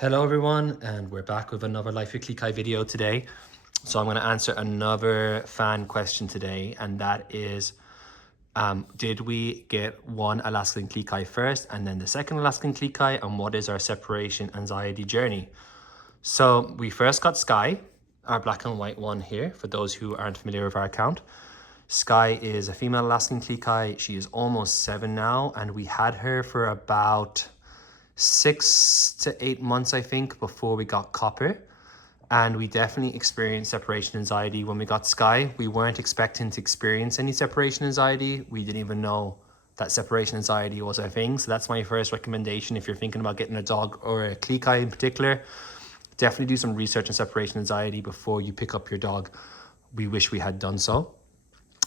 Hello everyone, and we're back with another Life with Klee video today. So I'm going to answer another fan question today, and that is, did we get one Alaskan Klee first and then the second Alaskan Klee, and what is our separation anxiety journey? So we first got Sky, our black and white one here, for those who aren't familiar with our account. Sky is a female Alaskan Klee. She is almost 7 now, and we had her for about 6 to 8 months, I think, before we got Copper. And we definitely experienced separation anxiety when we got Sky. We weren't expecting to experience any separation anxiety. We didn't even know that separation anxiety was a thing. So that's my first recommendation if you're thinking about getting a dog, or a Klee in particular. Definitely do some research on separation anxiety before you pick up your dog. We wish we had done so.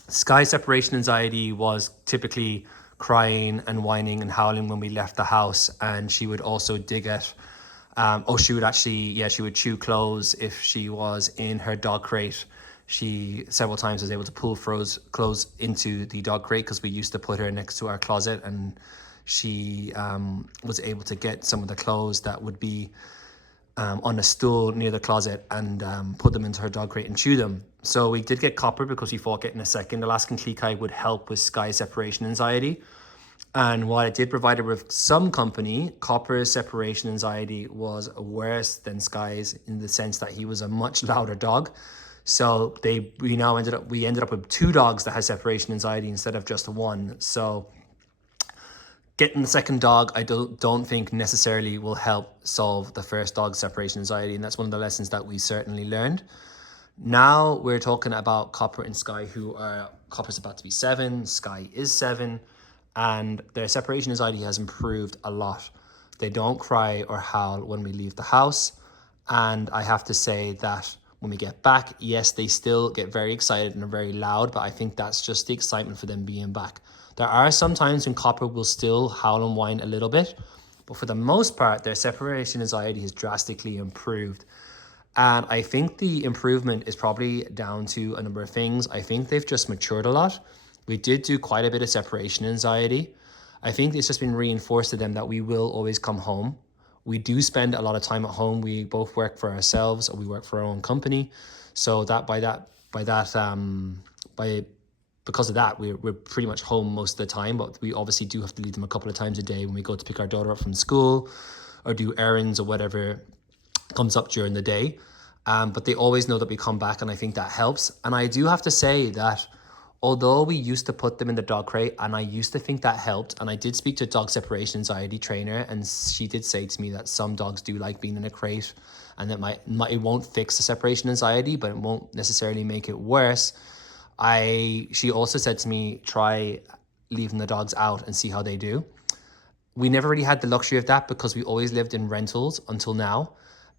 Sky's separation anxiety was typically crying and whining and howling when we left the house, and she would also dig at she would chew clothes if she was in her dog crate. She several times was able to pull clothes into the dog crate because we used to put her next to our closet, and she was able to get some of the clothes that would be on a stool near the closet and put them into her dog crate and chew them. So we did get Copper because we thought getting a second Alaskan Klee would help with Sky's separation anxiety. And while it did provide her with some company, Copper's separation anxiety was worse than Sky's, in the sense that he was a much louder dog. So we ended up with 2 dogs that had separation anxiety instead of just one. So getting the second dog, I don't think necessarily will help solve the first dog's separation anxiety, and that's one of the lessons that we certainly learned. Now we're talking about Copper and Sky, Copper's about to be 7, Sky is 7, and their separation anxiety has improved a lot. They don't cry or howl when we leave the house, and I have to say that when we get back, yes, they still get very excited and are very loud, but I think that's just the excitement for them being back. There are some times when Copper will still howl and whine a little bit, but for the most part, their separation anxiety has drastically improved. And I think the improvement is probably down to a number of things. I think they've just matured a lot. We did do quite a bit of separation anxiety. I think it's just been reinforced to them that we will always come home. We do spend a lot of time at home. We both work for ourselves, or we work for our own company. So because of that, we're pretty much home most of the time, but we obviously do have to leave them a couple of times a day when we go to pick our daughter up from school or do errands or whatever comes up during the day. But they always know that we come back, and I think that helps. And I do have to say that although we used to put them in the dog crate, and I used to think that helped, and I did speak to a dog separation anxiety trainer, and she did say to me that some dogs do like being in a crate, and that it won't fix the separation anxiety, but it won't necessarily make it worse. She also said to me, try leaving the dogs out and see how they do. We never really had the luxury of that because we always lived in rentals until now,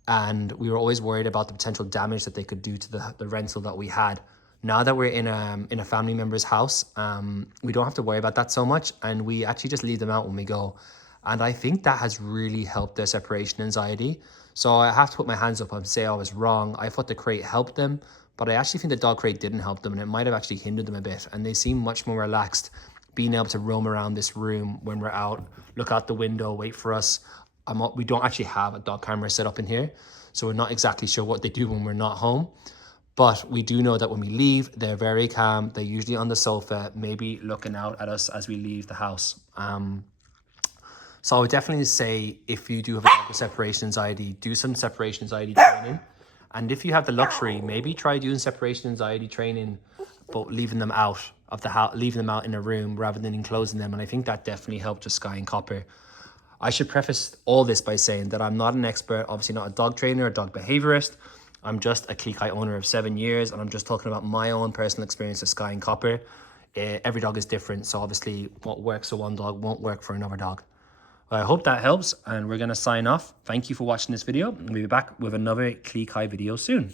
and we were always worried about the potential damage that they could do to the rental that we had. Now that we're in a family member's house, we don't have to worry about that so much, and we actually just leave them out when we go. And I think that has really helped their separation anxiety. So I have to put my hands up and say I was wrong. I thought the crate helped them, but I actually think the dog crate didn't help them, and it might have actually hindered them a bit. And they seem much more relaxed, being able to roam around this room when we're out, look out the window, wait for us. We don't actually have a dog camera set up in here, so we're not exactly sure what they do when we're not home. But we do know that when we leave, they're very calm. They're usually on the sofa, maybe looking out at us as we leave the house. So I would definitely say, if you do have a dog with separation anxiety, do some separation anxiety training. And if you have the luxury, maybe try doing separation anxiety training, but leaving them out of the house, leaving them out in a room rather than enclosing them. And I think that definitely helped with Sky and Copper. I should preface all this by saying that I'm not an expert, obviously not a dog trainer or dog behaviorist. I'm just a Klee owner of 7 years, and I'm just talking about my own personal experience with Sky and Copper. Every dog is different, so obviously what works for one dog won't work for another dog. I hope that helps, and we're going to sign off. Thank you for watching this video. We'll be back with another Klee video soon.